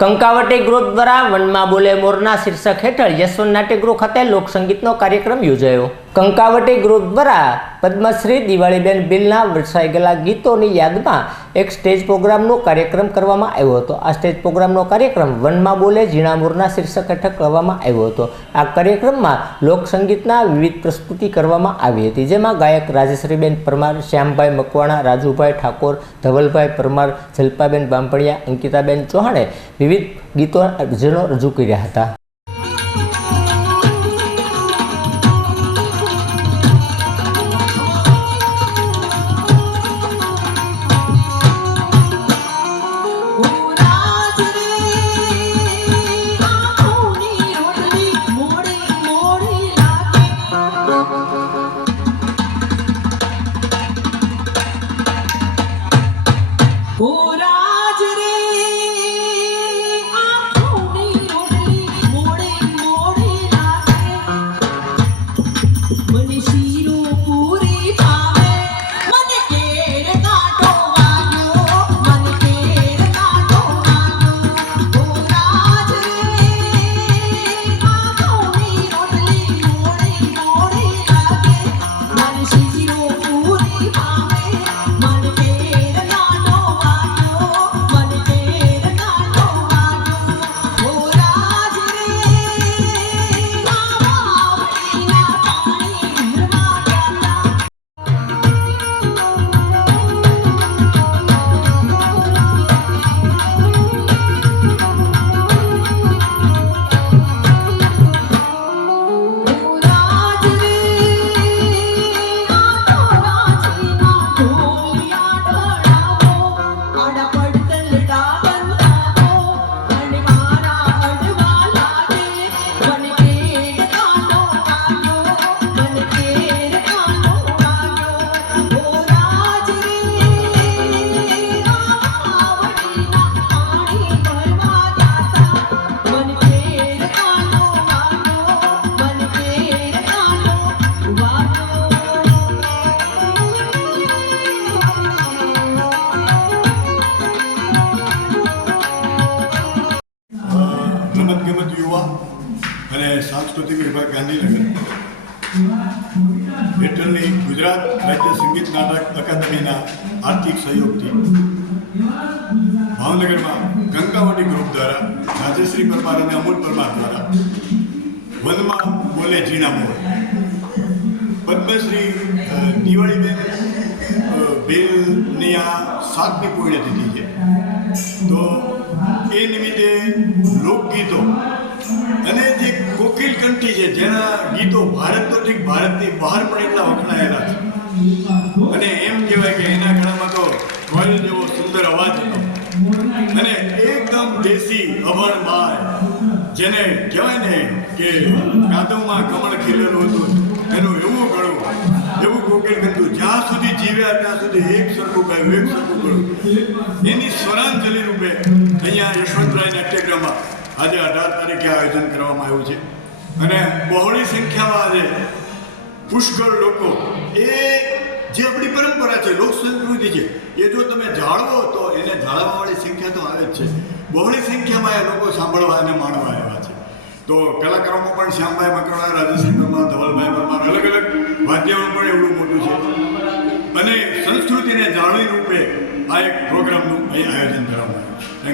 Kankavati group દ્વારા વનમાં બોલે મોરના શીર્ષક હેઠળ યશવંત નાટ્યગૃહ ખાતે લોકસંગીતનો કાર્યક્રમ યોજાયો. કંકાવટી ગ્રુપ દ્વારા પદ્મશ્રી દિવાળીબેન બિલના વરસાઈ ગયેલા ગીતોની યાદમાં એક સ્ટેજ પ્રોગ્રામનો કાર્યક્રમ કરવામાં આવ્યો હતો. આ સ્ટેજ પ્રોગ્રામનો કાર્યક્રમ વનમાં બોલે ઝીણા મોરના શીર્ષક હેઠળ કરવામાં આવ્યો હતો. આ કાર્યક્રમમાં લોકસંગીતના વિવિધ પ્રસ્તુતિ કરવામાં આવી હતી, જેમાં ગાયક રાજેશ્રીબેન પરમાર, શ્યામભાઈ મકવાણા, રાજુભાઈ ઠાકોર, ધવલભાઈ પરમાર, જલ્પાબેન બાંભણિયા અંકિતાબેન ચૌહાણે વિવિધ ગીતો જેનો રજૂ કર્યા હતા. మనిషి અને સાંસ્કૃતિક વિભાગ ગાંધીનગર. હેઠળની ગુજરાત રાજ્ય સંગીત નાટક અકાદમીના આર્થિક સહયોગથી ભાવનગરમાં ગંગાવટી ગ્રુપ દ્વારા રાજેશ્રી પરમાર અને અમૂલ પરમાર દ્વારા વનમાં બોલે જીણા મોર. પદ્મશ્રી દિવાળીબેન બેલની આ સાતમી પુણ્યતિથિ છે. તો એ નિમિત્તે લોકગીતો અને જે કોકિલ કંઠી છે, જેના ગીતો ભારત તો ઠીક ભારતની બહાર પણ એટલા વખણાયેલા છે. અને એમ કહેવાય કે એના ગળામાં તો કોયલ જેવો સુંદર અવાજ હતો. અને એકદમ દેશી અભણ બાય જેને કહેવાય ને કે કાદવમાં કમળ ખીલેલું હતું, એનું એવું ગળું, એવું કોકિલ કંઠું, જ્યાં સુધી જીવ્યા ત્યાં સુધી એક સરખું ગાયું એક સરખું ગળું. એની સ્વરાંજલિ રૂપે અહીંયા યશવંતરાય આજે અઢાર તારીખે આયોજન કરવામાં આવ્યું છે. અને બહોળી સંખ્યામાં આજે પુષ્કળ લોકો, એ જે આપણી પરંપરા છે, લોક સંસ્કૃતિ છે, એ જો તમે જાળવો તો એને જાળવવાવાળી સંખ્યા તો આવે જ છે. બહોળી સંખ્યામાં એ લોકો સાંભળવા અને માણવા આવ્યા છે. તો કલાકારોમાં પણ શ્યામભાઈ મકરણા રાજેશ્રી પરમાર, ધવલભાઈ પરમાર, અલગ અલગ વાદ્યમાં પણ એવડું મોટું છે. અને સંસ્કૃતિને જાળવી રૂપે આ એક પ્રોગ્રામનું અહીં આયોજન કરવામાં આવ્યું